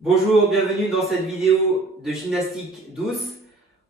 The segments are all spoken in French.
Bonjour, bienvenue dans cette vidéo de gymnastique douce.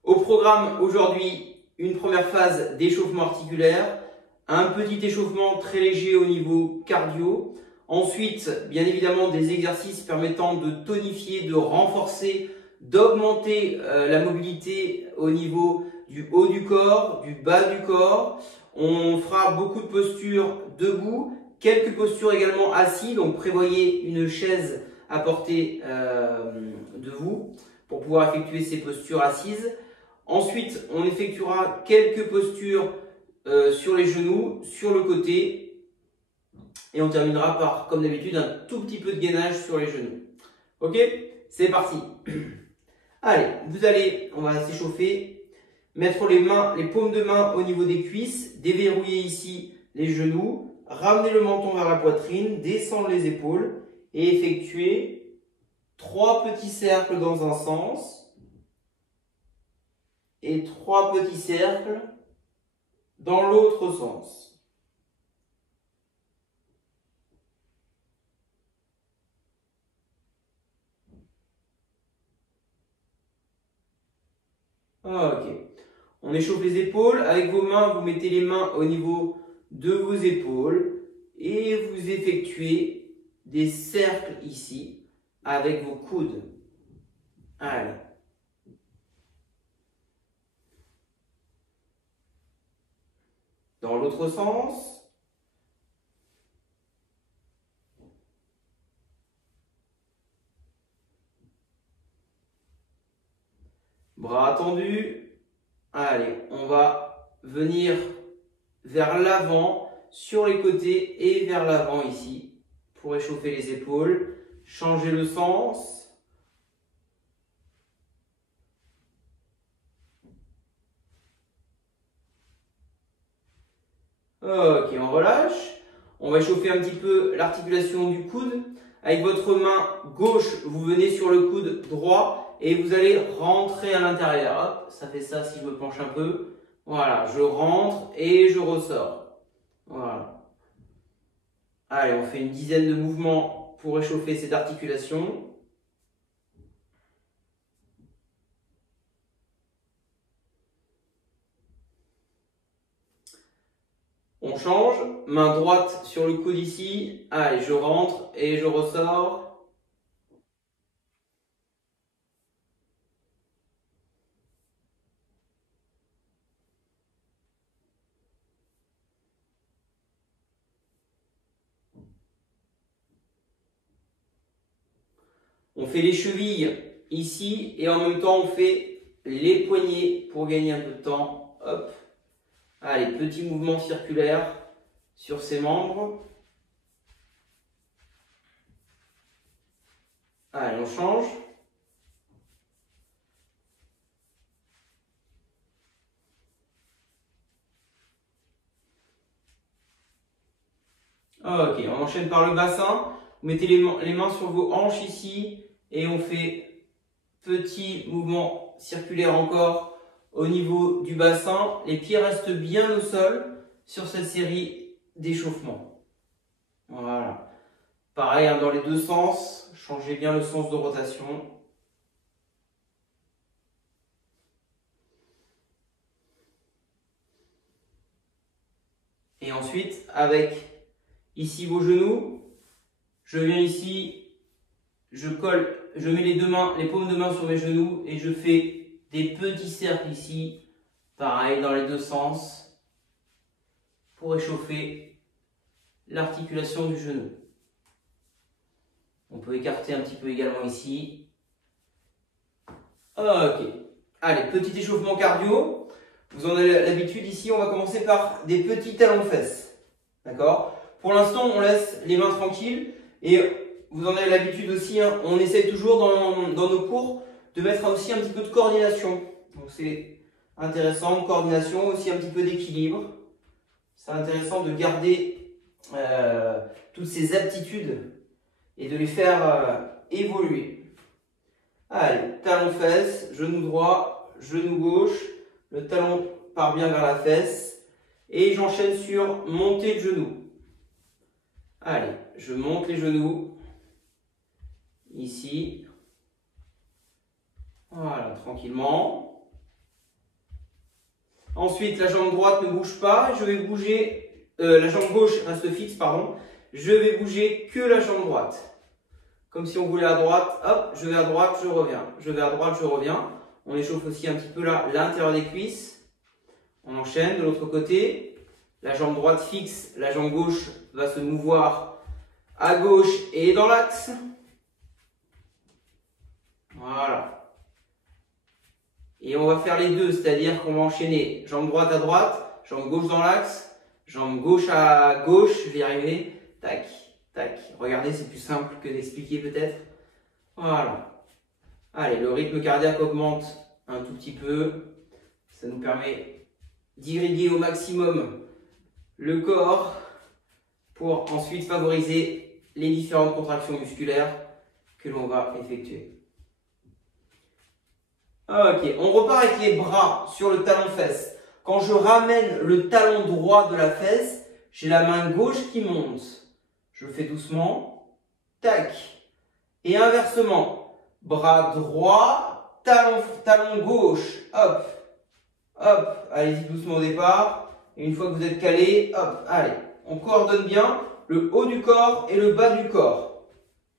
Au programme aujourd'hui, une première phase d'échauffement articulaire, un petit échauffement très léger au niveau cardio. Ensuite, bien évidemment, des exercices permettant de tonifier, de renforcer, d'augmenter la mobilité au niveau du haut du corps, du bas du corps. On fera beaucoup de postures debout, quelques postures également assis, donc prévoyez une chaise à portée de vous pour pouvoir effectuer ces postures assises. Ensuite, on effectuera quelques postures sur les genoux, sur le côté, et on terminera par, comme d'habitude, un tout petit peu de gainage sur les genoux. Ok, c'est parti. Allez, on va s'échauffer, mettre les paumes de main au niveau des cuisses, déverrouiller ici les genoux, ramener le menton vers la poitrine, descendre les épaules et effectuer 3 petits cercles dans un sens et 3 petits cercles dans l'autre sens. Ok. On échauffe les épaules. Avec vos mains, vous mettez les mains au niveau de vos épaules et vous effectuez des cercles ici avec vos coudes. Allez. Dans l'autre sens. Bras tendus. Allez, on va venir vers l'avant, sur les côtés et vers l'avant ici pour échauffer les épaules. Changer le sens. Ok, on relâche. On va échauffer un petit peu l'articulation du coude. Avec votre main gauche, vous venez sur le coude droit et vous allez rentrer à l'intérieur. Hop, ça fait ça si je me penche un peu. Voilà, je rentre et je ressors. Voilà. Allez, on fait une dizaine de mouvements pour échauffer cette articulation. On change, main droite sur le coude ici. Allez, je rentre et je ressors. On fait les chevilles ici et en même temps on fait les poignets pour gagner un peu de temps. Hop. Allez, petit mouvement circulaire sur ces membres. Allez, on change. Ok, on enchaîne par le bassin. Vous mettez les mains sur vos hanches ici et on fait petit mouvement circulaire encore au niveau du bassin. Les pieds restent bien au sol sur cette série d'échauffements. Voilà. Pareil hein, dans les deux sens, changez bien le sens de rotation. Et ensuite, avec ici vos genoux, je viens ici, je colle, je mets les paumes de main sur mes genoux et je fais des petits cercles ici, pareil dans les deux sens, pour échauffer l'articulation du genou. On peut écarter un petit peu également ici. Ok. Allez, petit échauffement cardio. Vous en avez l'habitude ici, on va commencer par des petits talons-fesses. D'accord? Pour l'instant, on laisse les mains tranquilles et vous en avez l'habitude aussi, hein, on essaie toujours dans nos cours de mettre aussi un petit peu de coordination. Donc c'est intéressant, coordination, aussi un petit peu d'équilibre. C'est intéressant de garder toutes ces aptitudes et de les faire évoluer. Allez, talon-fesse, genou droit, genou gauche, le talon part bien vers la fesse Et j'enchaîne sur montée de genoux. Allez, je monte les genoux. Ici. Voilà, tranquillement. Ensuite, la jambe droite ne bouge pas. Je vais bouger, la jambe gauche reste fixe, pardon. Je vais bouger que la jambe droite. Comme si on voulait à droite, hop, je vais à droite, je reviens. Je vais à droite, je reviens. On échauffe aussi un petit peu là l'intérieur des cuisses. On enchaîne de l'autre côté. La jambe droite fixe, la jambe gauche va se mouvoir à gauche et dans l'axe. Voilà. Et on va faire les deux, c'est-à-dire qu'on va enchaîner jambe droite à droite, jambe gauche dans l'axe, jambe gauche à gauche, je vais y arriver. Tac, tac. Regardez, c'est plus simple que d'expliquer peut-être. Voilà. Allez, le rythme cardiaque augmente un tout petit peu. Ça nous permet d'irriguer au maximum le corps pour ensuite favoriser les différentes contractions musculaires que l'on va effectuer. Ok, on repart avec les bras sur le talon-fesse. Quand je ramène le talon droit de la fesse, j'ai la main gauche qui monte. Je le fais doucement. Tac. Et inversement, bras droit, talon gauche. Hop. Hop. Allez-y doucement au départ. Et une fois que vous êtes calé, hop. Allez. On coordonne bien le haut du corps et le bas du corps.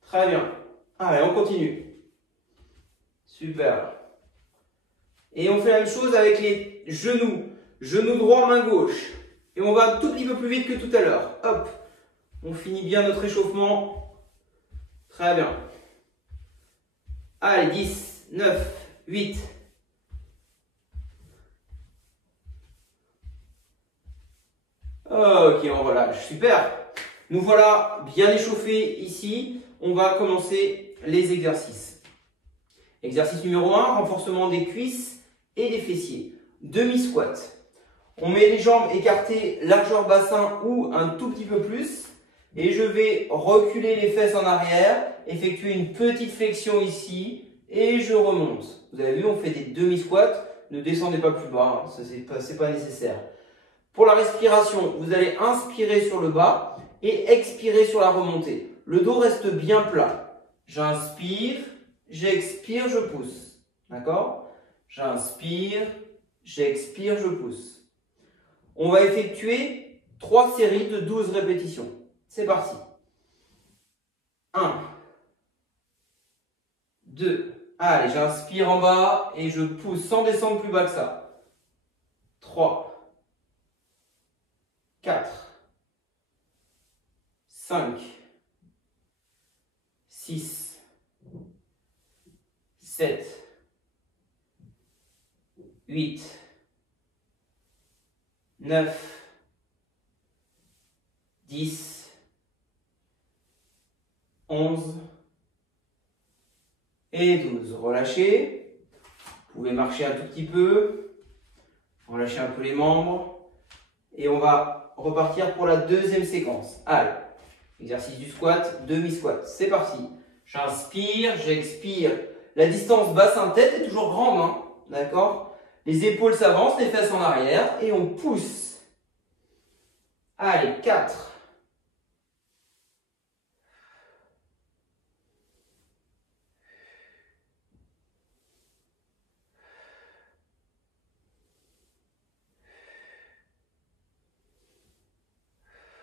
Très bien. Allez, on continue. Super. Et on fait la même chose avec les genoux. Genou droit, main gauche. Et on va un tout petit peu plus vite que tout à l'heure. Hop. On finit bien notre échauffement. Très bien. Allez, 10, 9, 8. Ok, on relâche. Super. Nous voilà bien échauffés ici. On va commencer les exercices. Exercice numéro 1, renforcement des cuisses et des fessiers. Demi-squat. On met les jambes écartées, largeur bassin ou un tout petit peu plus. Et je vais reculer les fesses en arrière, effectuer une petite flexion ici et je remonte. Vous avez vu, on fait des demi-squats. Ne descendez pas plus bas, hein, c'est pas nécessaire. Pour la respiration, vous allez inspirer sur le bas et expirer sur la remontée. Le dos reste bien plat. J'inspire, j'expire, je pousse. D'accord? J'inspire, j'expire, je pousse. On va effectuer 3 séries de 12 répétitions. C'est parti. 1, 2, allez, j'inspire en bas et je pousse sans descendre plus bas que ça. 3, 4, 5, 6, 7, 8, 9, 10, 11 et 12. Relâchez. Vous pouvez marcher un tout petit peu. Relâchez un peu les membres. Et on va repartir pour la deuxième séquence. Allez, exercice du squat, demi-squat. C'est parti. J'inspire, j'expire. La distance bassin-tête est toujours grande, hein, d'accord? Les épaules s'avancent, les fesses en arrière et on pousse. Allez, 4.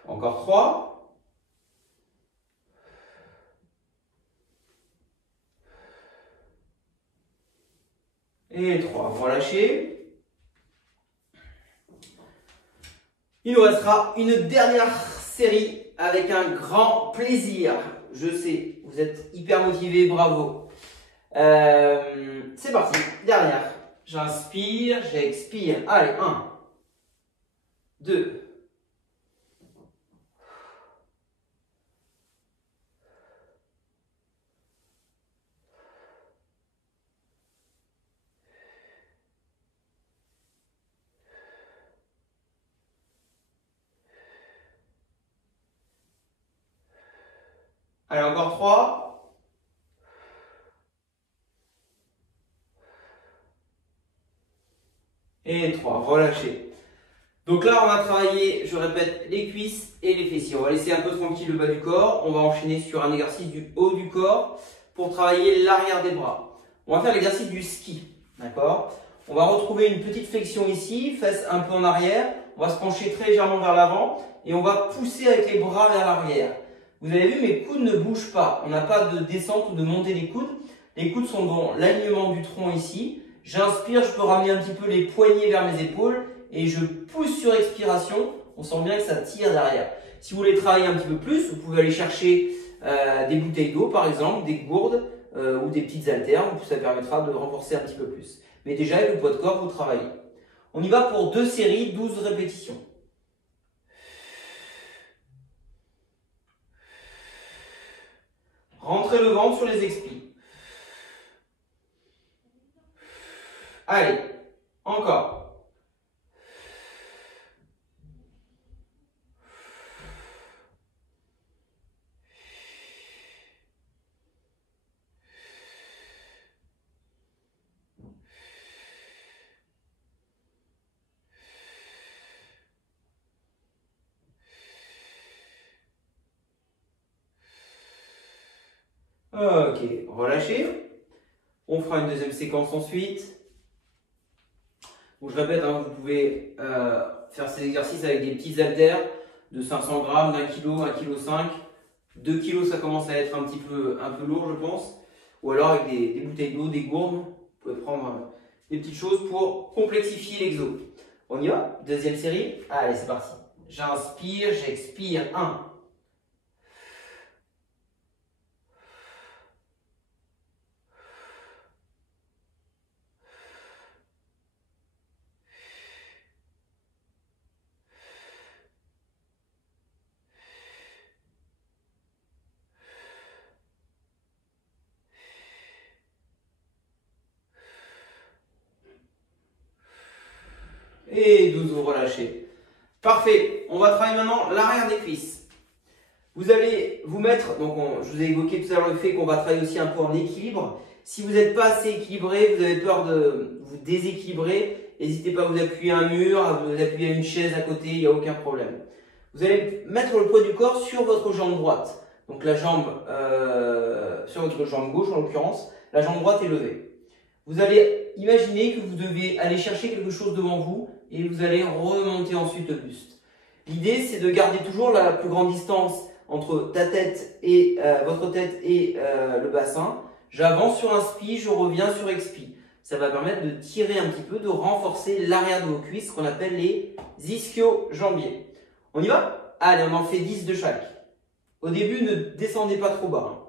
Encore 3. Et 3. Relâchez. Il nous restera une dernière série avec un grand plaisir. Je sais, vous êtes hyper motivés, bravo. C'est parti, dernière. J'inspire, j'expire. Allez, 1, 2. Allez, encore 3. Et 3. Relâchez. Donc là, on va travailler, je répète, les cuisses et les fessiers. On va laisser un peu tranquille le bas du corps. On va enchaîner sur un exercice du haut du corps pour travailler l'arrière des bras. On va faire l'exercice du ski, d'accord? On va retrouver une petite flexion ici, fesses un peu en arrière. On va se pencher très légèrement vers l'avant et on va pousser avec les bras vers l'arrière. Vous avez vu, mes coudes ne bougent pas. On n'a pas de descente ou de montée des coudes. Les coudes sont dans l'alignement du tronc ici. J'inspire, je peux ramener un petit peu les poignets vers mes épaules et je pousse sur expiration. On sent bien que ça tire derrière. Si vous voulez travailler un petit peu plus, vous pouvez aller chercher des bouteilles d'eau par exemple, des gourdes ou des petites haltères. Ça permettra de renforcer un petit peu plus. Mais déjà, avec le poids de corps, vous travaillez. On y va pour 2 séries, 12 répétitions. Rentrez le ventre sur les explis. Allez, encore. Ok, relâchez. On fera une deuxième séquence ensuite. Donc je répète, hein, vous pouvez faire ces exercices avec des petits haltères de 500 grammes, d'1 kg, 1,5 kg. 2 kg, ça commence à être un peu lourd, je pense. Ou alors avec des bouteilles d'eau, des gourdes. Vous pouvez prendre des petites choses pour complexifier l'exo. On y va? Deuxième série. Allez, c'est parti. J'inspire, j'expire. 1. Et 12, vous relâchez. Parfait. On va travailler maintenant l'arrière des cuisses. Vous allez vous mettre, donc je vous ai évoqué tout à l'heure le fait qu'on va travailler aussi un peu en équilibre. Si vous n'êtes pas assez équilibré, vous avez peur de vous déséquilibrer, n'hésitez pas à vous appuyer à un mur, à vous appuyer à une chaise à côté, il n'y a aucun problème. Vous allez mettre le poids du corps sur votre jambe droite. Donc la jambe, sur votre jambe gauche en l'occurrence, la jambe droite est levée. Vous allez imaginer que vous devez aller chercher quelque chose devant vous et vous allez remonter ensuite le buste. L'idée, c'est de garder toujours la plus grande distance entre ta tête et votre tête et le bassin. J'avance sur inspi, je reviens sur expi. Ça va permettre de tirer un petit peu, de renforcer l'arrière de vos cuisses, ce qu'on appelle les ischio-jambiers. On y va? Allez, on en fait 10 de chaque. Au début, ne descendez pas trop bas.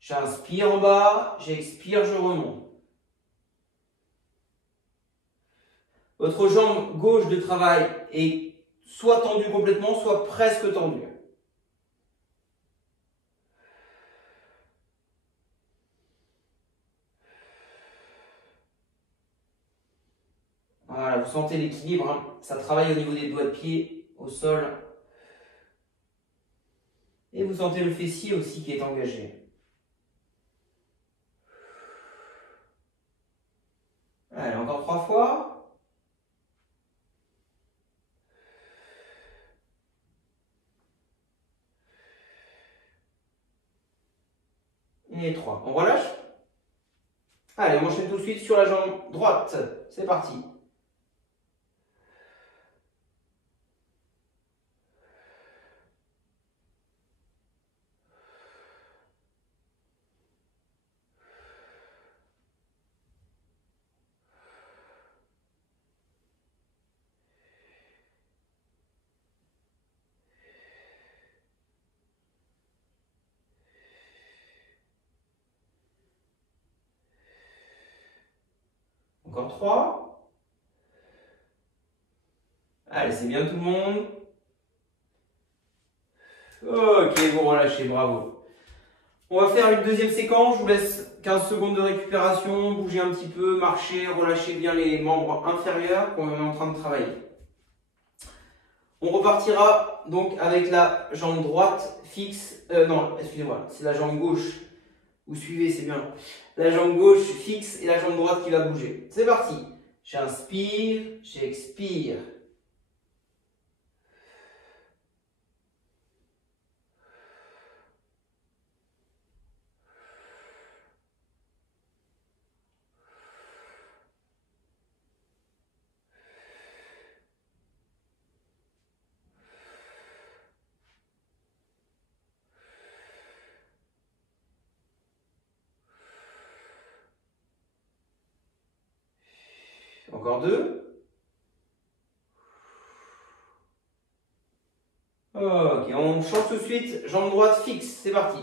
J'inspire en bas, j'expire, je remonte. Votre jambe gauche de travail est soit tendue complètement, soit presque tendue. Voilà, vous sentez l'équilibre, hein. Ça travaille au niveau des doigts de pied, au sol. Et vous sentez le fessier aussi qui est engagé. Allez, encore 3 fois. Et 3. On relâche? Allez, on enchaîne tout de suite sur la jambe droite. C'est parti. Encore 3. Allez, c'est bien tout le monde. Ok, vous relâchez, bravo. On va faire une deuxième séquence, je vous laisse 15 secondes de récupération, bougez un petit peu, marchez, relâchez bien les membres inférieurs qu'on est en train de travailler. On repartira donc avec la jambe droite fixe, non, excusez-moi, c'est la jambe gauche, vous suivez, c'est bien. La jambe gauche fixe et la jambe droite qui va bouger. C'est parti. J'inspire, j'expire. Encore 2. Ok, on change tout de suite. Jambe droite fixe, c'est parti.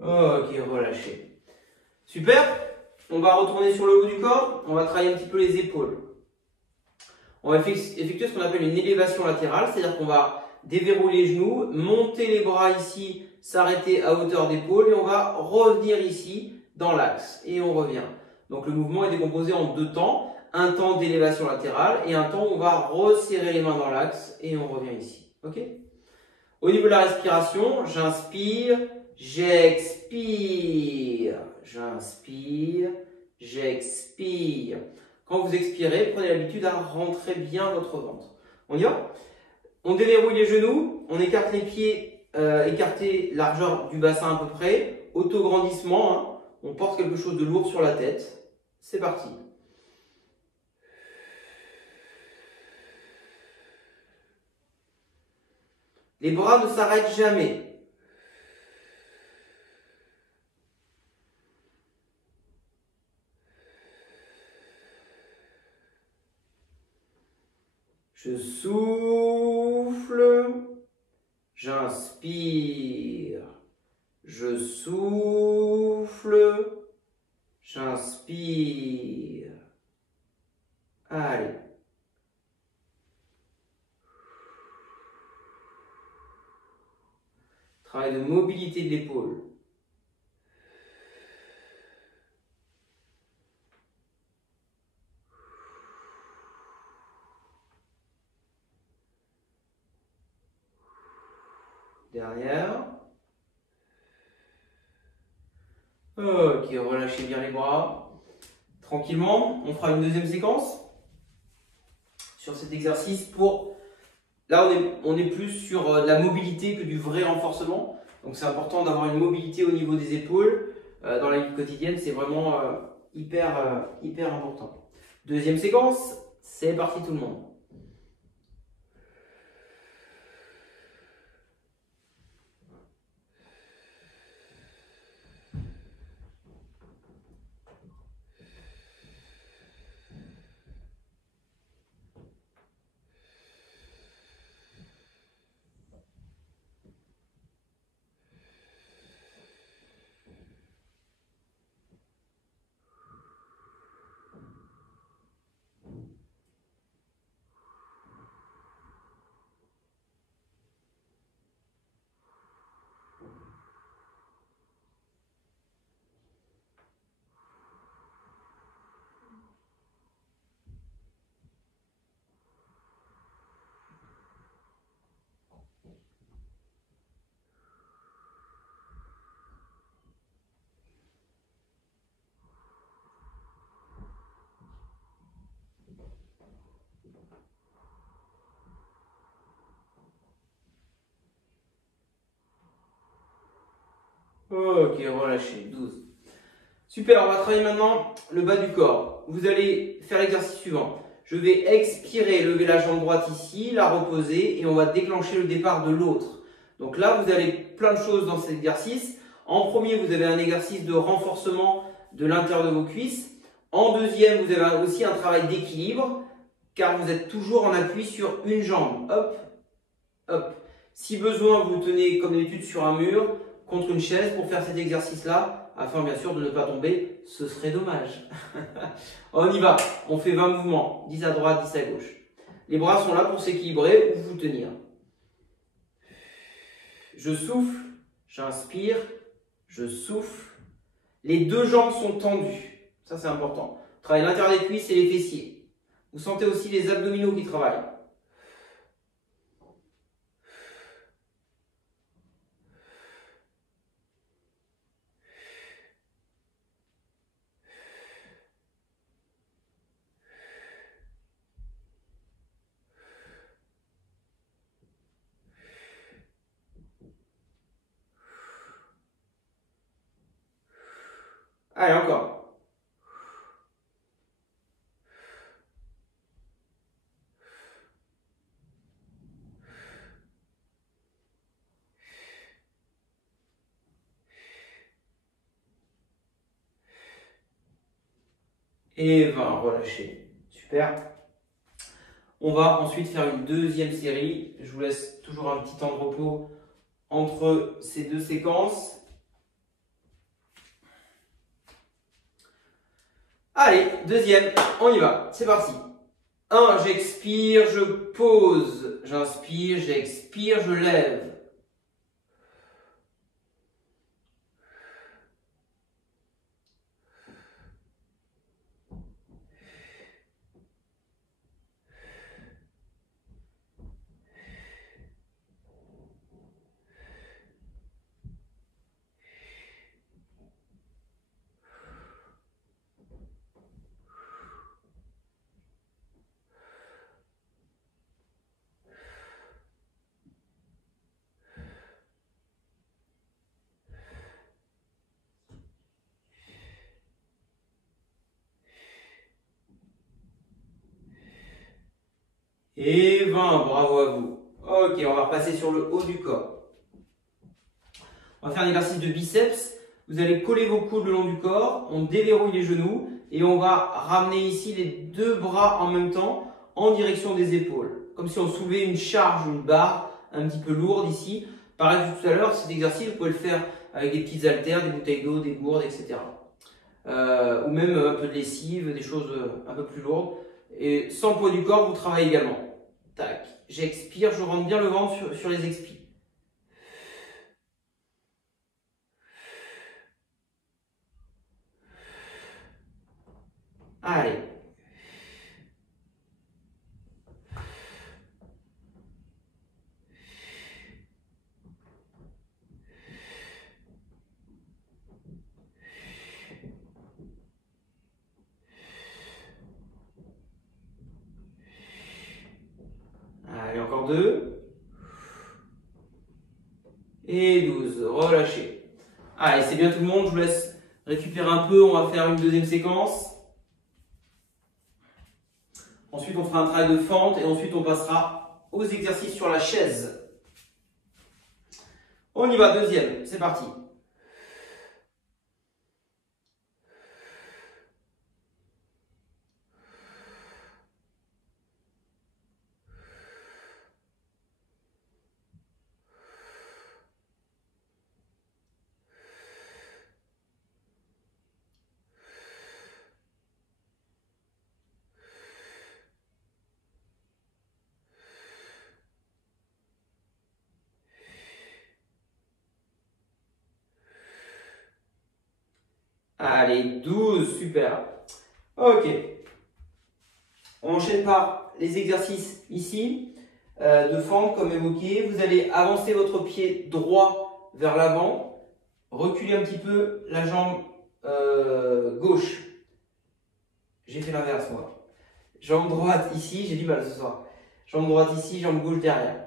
Ok, relâchez. Super. On va retourner sur le haut du corps. On va travailler un petit peu les épaules. On va effectuer ce qu'on appelle une élévation latérale, c'est-à-dire qu'on va déverrouiller les genoux, monter les bras ici, s'arrêter à hauteur d'épaule et on va revenir ici dans l'axe et on revient. Donc le mouvement est décomposé en 2 temps, un temps d'élévation latérale et un temps où on va resserrer les mains dans l'axe et on revient ici. Ok ? Au niveau de la respiration, j'inspire, j'expire, j'inspire, j'expire. Quand vous expirez, prenez l'habitude à rentrer bien votre ventre. On y va? On déverrouille les genoux, on écarte les pieds, écarter largeur du bassin à peu près, auto-grandissement, hein. On porte quelque chose de lourd sur la tête. C'est parti. Les bras ne s'arrêtent jamais. Je souffle, j'inspire, je souffle, j'inspire. Allez. Travail de mobilité de l'épaule. Derrière. Ok, relâchez bien les bras. Tranquillement, on fera une deuxième séquence sur cet exercice pour... Là, on est plus sur la mobilité que du vrai renforcement. Donc, c'est important d'avoir une mobilité au niveau des épaules. Dans la vie quotidienne, c'est vraiment hyper important. Deuxième séquence, c'est parti tout le monde. Ok, relâchez, 12. Super, on va travailler maintenant le bas du corps. Vous allez faire l'exercice suivant. Je vais expirer, lever la jambe droite ici, la reposer et on va déclencher le départ de l'autre. Donc là, vous avez plein de choses dans cet exercice. En premier, vous avez un exercice de renforcement de l'intérieur de vos cuisses. En deuxième, vous avez aussi un travail d'équilibre car vous êtes toujours en appui sur une jambe. Hop, hop. Si besoin, vous tenez comme d'habitude sur un mur, contre une chaise pour faire cet exercice-là, afin bien sûr de ne pas tomber, ce serait dommage. On y va, on fait 20 mouvements, 10 à droite, 10 à gauche. Les bras sont là pour s'équilibrer ou vous tenir. Je souffle, j'inspire, je souffle. Les deux jambes sont tendues, ça c'est important. Travaillez l'intérieur des cuisses et les fessiers. Vous sentez aussi les abdominaux qui travaillent. Allez, encore. Et 20, relâchez. Super. On va ensuite faire une deuxième série. Je vous laisse toujours un petit temps de repos entre ces deux séquences. Allez, deuxième, on y va, c'est parti. 1, j'expire, je pose. J'inspire, j'expire, je lève. Et 20, bravo à vous. Ok, on va repasser sur le haut du corps. On va faire un exercice de biceps. Vous allez coller vos coudes le long du corps, on déverrouille les genoux et on va ramener ici les deux bras en même temps en direction des épaules. Comme si on soulevait une charge, une barre un petit peu lourde ici. Pareil que tout à l'heure, cet exercice, vous pouvez le faire avec des petites haltères, des bouteilles d'eau, des gourdes, etc. Ou même un peu de lessive, des choses un peu plus lourdes. Et sans poids du corps, vous travaillez également. Tac, j'expire, je rentre bien le ventre sur les expires. Allez. Allez, encore 2. Et 12. Relâchez. Allez, c'est bien tout le monde. Je vous laisse récupérer un peu. On va faire une deuxième séquence. Ensuite, on fera un travail de fente et ensuite, on passera aux exercices sur la chaise. On y va, deuxième. C'est parti. Allez, 12, super. Ok. On enchaîne par les exercices ici, de fente comme évoqué. Vous allez avancer votre pied droit vers l'avant, reculer un petit peu la jambe gauche. J'ai fait l'inverse moi. Jambe droite ici, j'ai du mal ce soir. Jambe droite ici, jambe gauche derrière.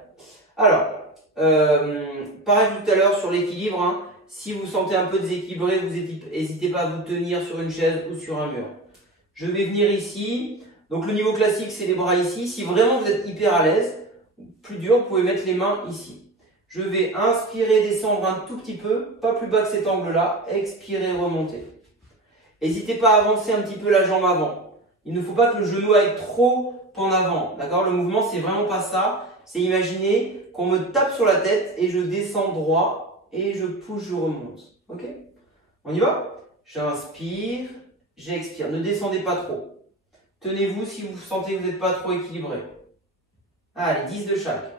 Alors, pareil que tout à l'heure sur l'équilibre, hein, si vous sentez un peu déséquilibré, vous n'hésitez pas à vous tenir sur une chaise ou sur un mur. Je vais venir ici. Donc le niveau classique, c'est les bras ici. Si vraiment vous êtes hyper à l'aise, plus dur, vous pouvez mettre les mains ici. Je vais inspirer, descendre un tout petit peu, pas plus bas que cet angle-là. Expirer, remonter. N'hésitez pas à avancer un petit peu la jambe avant. Il ne faut pas que le genou aille trop en avant. D'accord? Le mouvement, c'est vraiment pas ça. C'est imaginer qu'on me tape sur la tête et je descends droit et je pousse, je remonte. Ok? On y va? J'inspire, j'expire. Ne descendez pas trop. Tenez-vous si vous sentez que vous n'êtes pas trop équilibré. Allez, 10 de chaque.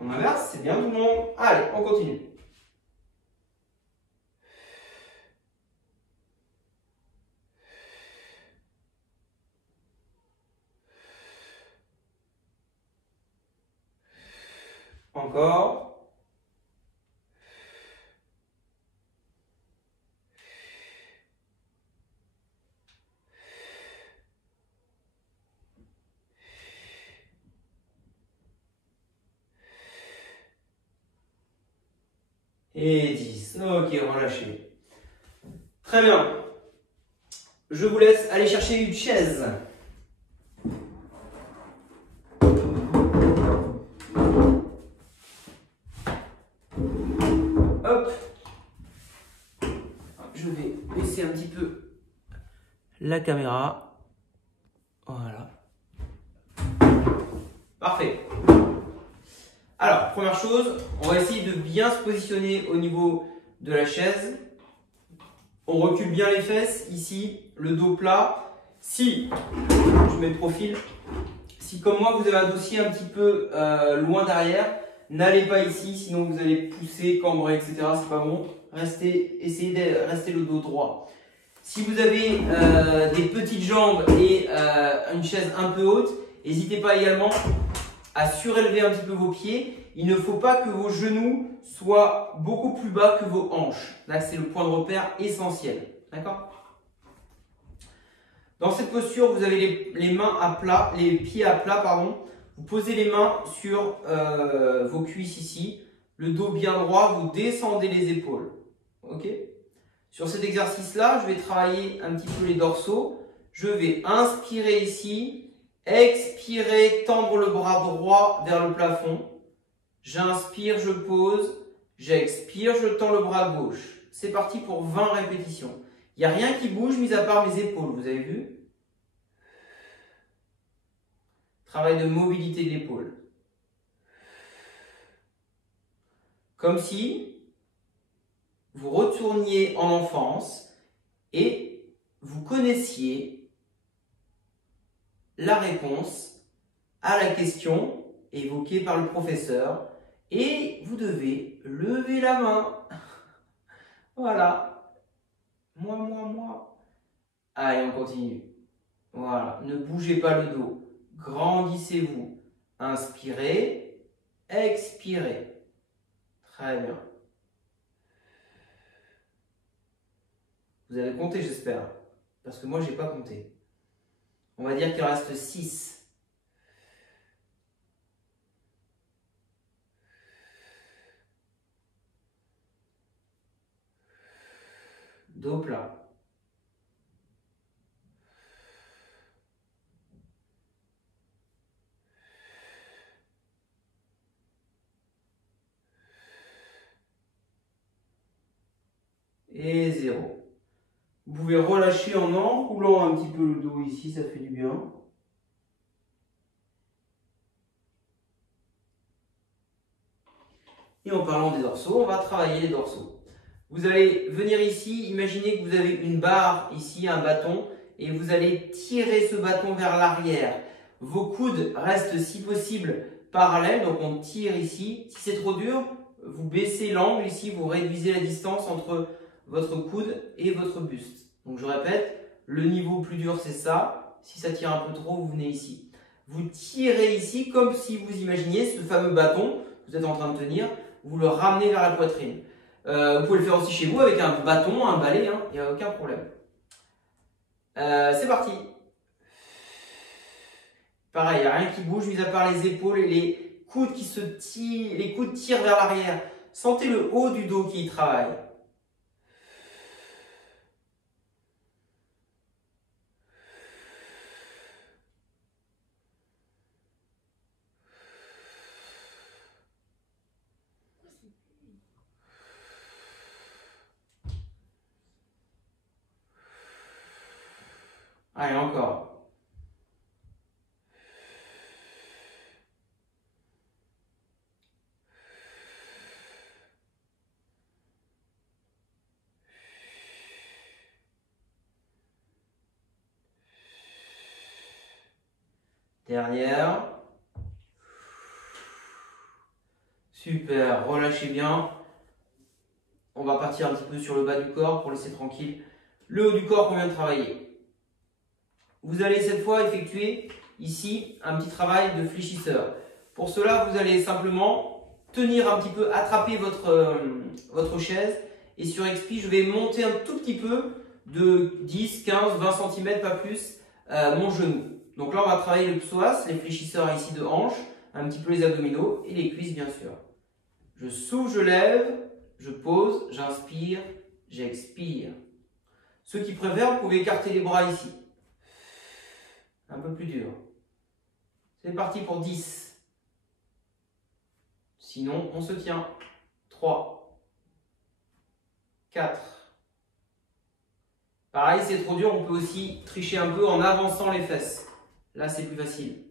On inverse, c'est bien tout le monde. Allez, on continue. Et 10. Ok, relâchez. Très bien. Je vous laisse aller chercher une chaise. Hop. Je vais baisser un petit peu la caméra. Voilà. Parfait. Alors, première chose, on va essayer de bien se positionner au niveau de la chaise. On recule bien les fesses, ici, le dos plat. Si, je mets le profil, si comme moi vous avez un dossier un petit peu loin derrière, n'allez pas ici, sinon vous allez pousser, cambrer, etc. C'est pas bon. Essayez de rester le dos droit. Si vous avez des petites jambes et une chaise un peu haute, n'hésitez pas également à surélever un petit peu vos pieds. Il ne faut pas que vos genoux soient beaucoup plus bas que vos hanches. Là, c'est le point de repère essentiel. D'accord ? Dans cette posture, vous avez les mains à plat, les pieds à plat, pardon. Vous posez les mains sur vos cuisses ici, le dos bien droit, vous descendez les épaules. Ok ? Sur cet exercice-là, je vais travailler un petit peu les dorsaux. Je vais inspirer ici. Expirer, tendre le bras droit vers le plafond. J'inspire, je pose. J'expire, je tends le bras gauche. C'est parti pour 20 répétitions. Il n'y a rien qui bouge, mis à part mes épaules, vous avez vu? Travail de mobilité de l'épaule. Comme si vous retourniez en enfance et vous connaissiez la réponse à la question évoquée par le professeur et vous devez lever la main. Voilà. Moi. Allez, on continue. Voilà. Ne bougez pas le dos. Grandissez-vous. Inspirez. Expirez. Très bien. Vous avez compté, j'espère. Parce que moi, je n'ai pas compté. On va dire qu'il en reste 6. Dos plat. Et 0. Vous pouvez relâcher en enroulant un petit peu le dos ici, ça fait du bien. Et en parlant des dorsaux, on va travailler les dorsaux. Vous allez venir ici, imaginez que vous avez une barre ici, un bâton, et vous allez tirer ce bâton vers l'arrière. Vos coudes restent si possible parallèles, donc on tire ici. Si c'est trop dur, vous baissez l'angle ici, vous réduisez la distance entre votre coude et votre buste. Donc je répète, le niveau plus dur c'est ça. Si ça tire un peu trop, vous venez ici. Vous tirez ici comme si vous imaginiez ce fameux bâton que vous êtes en train de tenir, vous le ramenez vers la poitrine. Vous pouvez le faire aussi chez vous avec un bâton, un balai, hein, il n'y a aucun problème. C'est parti. Pareil, il n'y a rien qui bouge, mis à part les épaules et les coudes qui se tirent, les coudes tirent vers l'arrière. Sentez le haut du dos qui travaille. Allez, encore. Dernière. Super, relâchez bien. On va partir un petit peu sur le bas du corps pour laisser tranquille le haut du corps qu'on vient de travailler. Vous allez cette fois effectuer ici un petit travail de fléchisseur. Pour cela, vous allez simplement tenir un petit peu, attraper votre chaise et sur expire, je vais monter un tout petit peu de 10, 15, 20 cm, pas plus, mon genou. Donc là, on va travailler le psoas, les fléchisseurs ici de hanche, un petit peu les abdominaux et les cuisses bien sûr. Je souffle, je lève, je pose, j'inspire, j'expire. Ceux qui préfèrent, vous pouvez écarter les bras ici. Un peu plus dur. C'est parti pour 10. Sinon, on se tient. 3, 4. Pareil, c'est trop dur, on peut aussi tricher un peu en avançant les fesses. Là, c'est plus facile.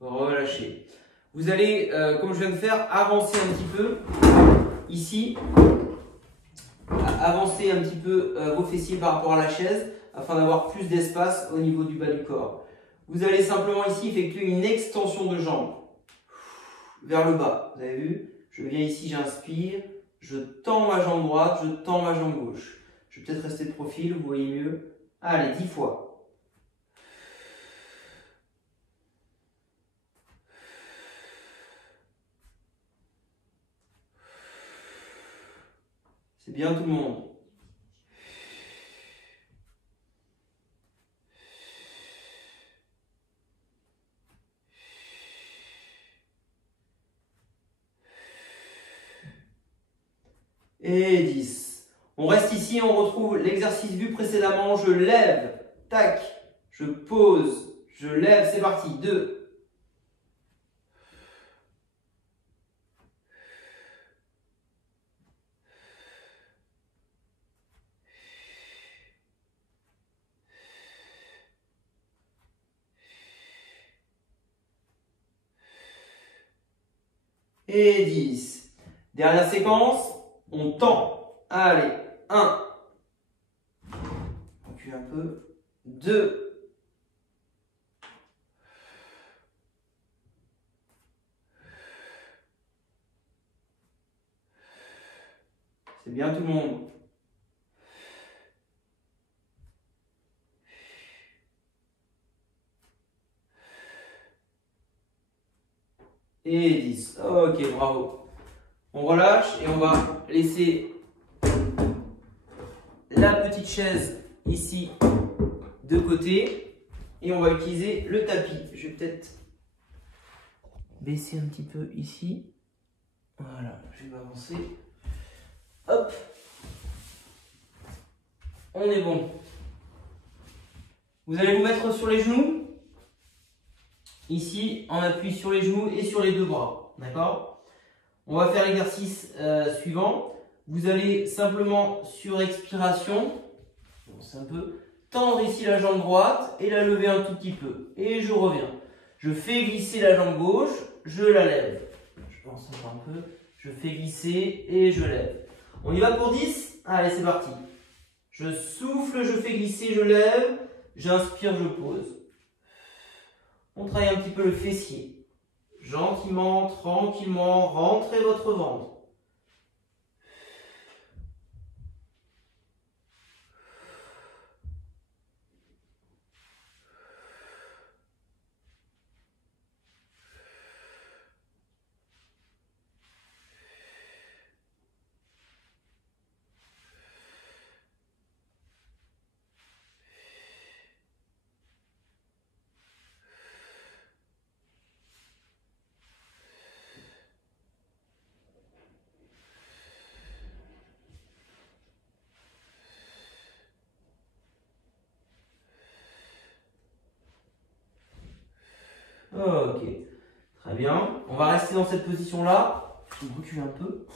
Relâchez. Vous allez, comme je viens de faire, avancer un petit peu ici. Avancer un petit peu vos fessiers par rapport à la chaise afin d'avoir plus d'espace au niveau du bas du corps. Vous allez simplement ici effectuer une extension de jambes vers le bas. Vous avez vu? Je viens ici, j'inspire, je tends ma jambe droite, je tends ma jambe gauche. Je vais peut-être rester de profil, vous voyez mieux. Allez, 10 fois. C'est bien tout le monde. Et 10. On reste ici, on retrouve l'exercice vu précédemment. Je lève, tac, je pose, je lève, c'est parti. 2. Et 10. Dernière séquence, on tend. Allez, 1. Recule un peu. 2. C'est bien tout le monde. Et 10. Ok, bravo. On relâche et on va laisser la petite chaise ici de côté. Et on va utiliser le tapis. Je vais peut-être baisser un petit peu ici. Voilà, je vais m'avancer. Hop. On est bon. Vous allez vous mettre sur les genoux. Ici, on appuie sur les genoux et sur les deux bras. D'accord? On va faire l'exercice suivant. Vous allez simplement, sur expiration, c'est un peu, tendre ici la jambe droite et la lever un tout petit peu. Et je reviens. Je fais glisser la jambe gauche, je la lève. Je pense encore un peu. Je fais glisser et je lève. On y va pour 10? Allez, c'est parti. Je souffle, je fais glisser, je lève. J'inspire, je pose. On travaille un petit peu le fessier. Gentiment, tranquillement, rentrez votre ventre. Ok, très bien. On va rester dans cette position-là. Je me recule un peu.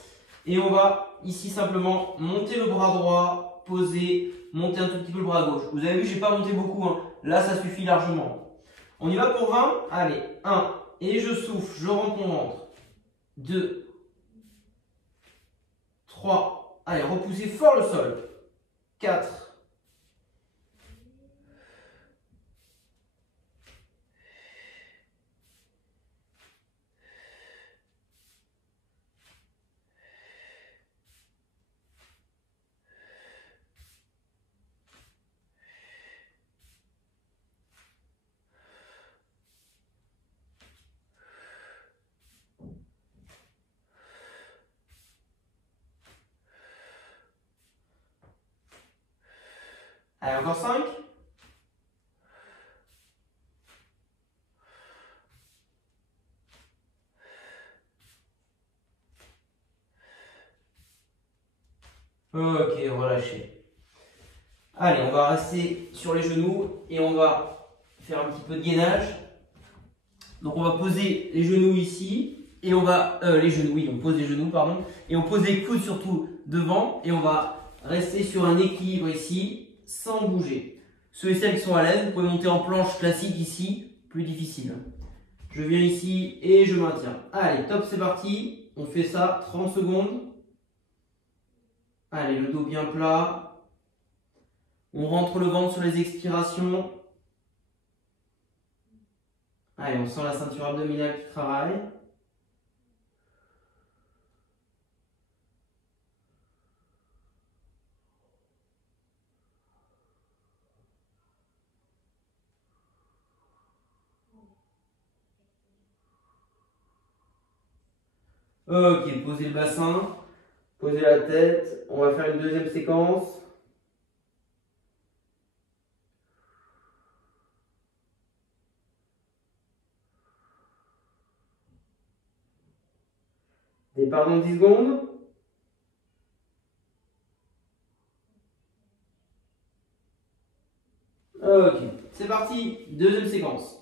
Et on va ici simplement monter le bras droit, poser, monter un tout petit peu le bras gauche. Vous avez vu, je n'ai pas monté beaucoup. Hein. Là, ça suffit largement. On y va pour 20. Allez, 1. Et je souffle, je rentre mon ventre. 2. 3. Allez, repoussez fort le sol. 4. 5. Allez, encore 5. Ok, relâchez. Allez, on va rester sur les genoux et on va faire un petit peu de gainage. Donc on va poser les genoux ici et on va les genoux, oui, on pose les genoux, pardon, et on pose les coudes surtout devant et on va rester sur un équilibre ici sans bouger. Ceux et celles qui sont à l'aise, vous pouvez monter en planche classique ici, plus difficile. Je viens ici et je maintiens. Allez, top, c'est parti. On fait ça 30 secondes. Allez, le dos bien plat. On rentre le ventre sur les expirations. Allez, on sent la ceinture abdominale qui travaille. Ok, posez le bassin, posez la tête. On va faire une deuxième séquence. Départ dans 10 secondes. Ok, c'est parti. Deuxième séquence.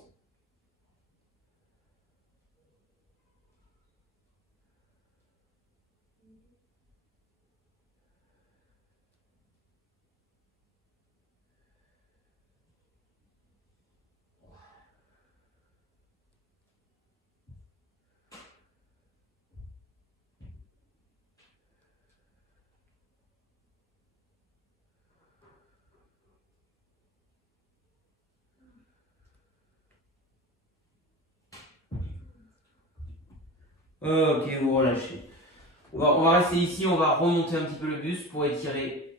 Ok, vous relâchez. On va rester ici, on va remonter un petit peu le buste pour étirer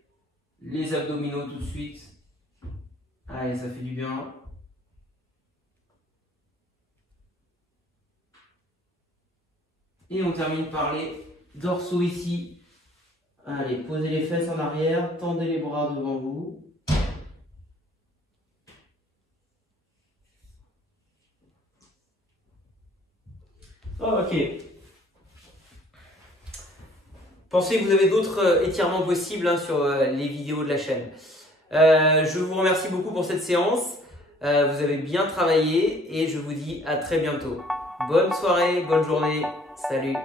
les abdominaux tout de suite. Allez, ça fait du bien. Et on termine par les dorsaux ici. Allez, posez les fesses en arrière, tendez les bras devant vous. Ok. Pensez que vous avez d'autres étirements possibles sur les vidéos de la chaîne. Je vous remercie beaucoup pour cette séance. Vous avez bien travaillé et je vous dis à très bientôt. Bonne soirée, bonne journée. Salut.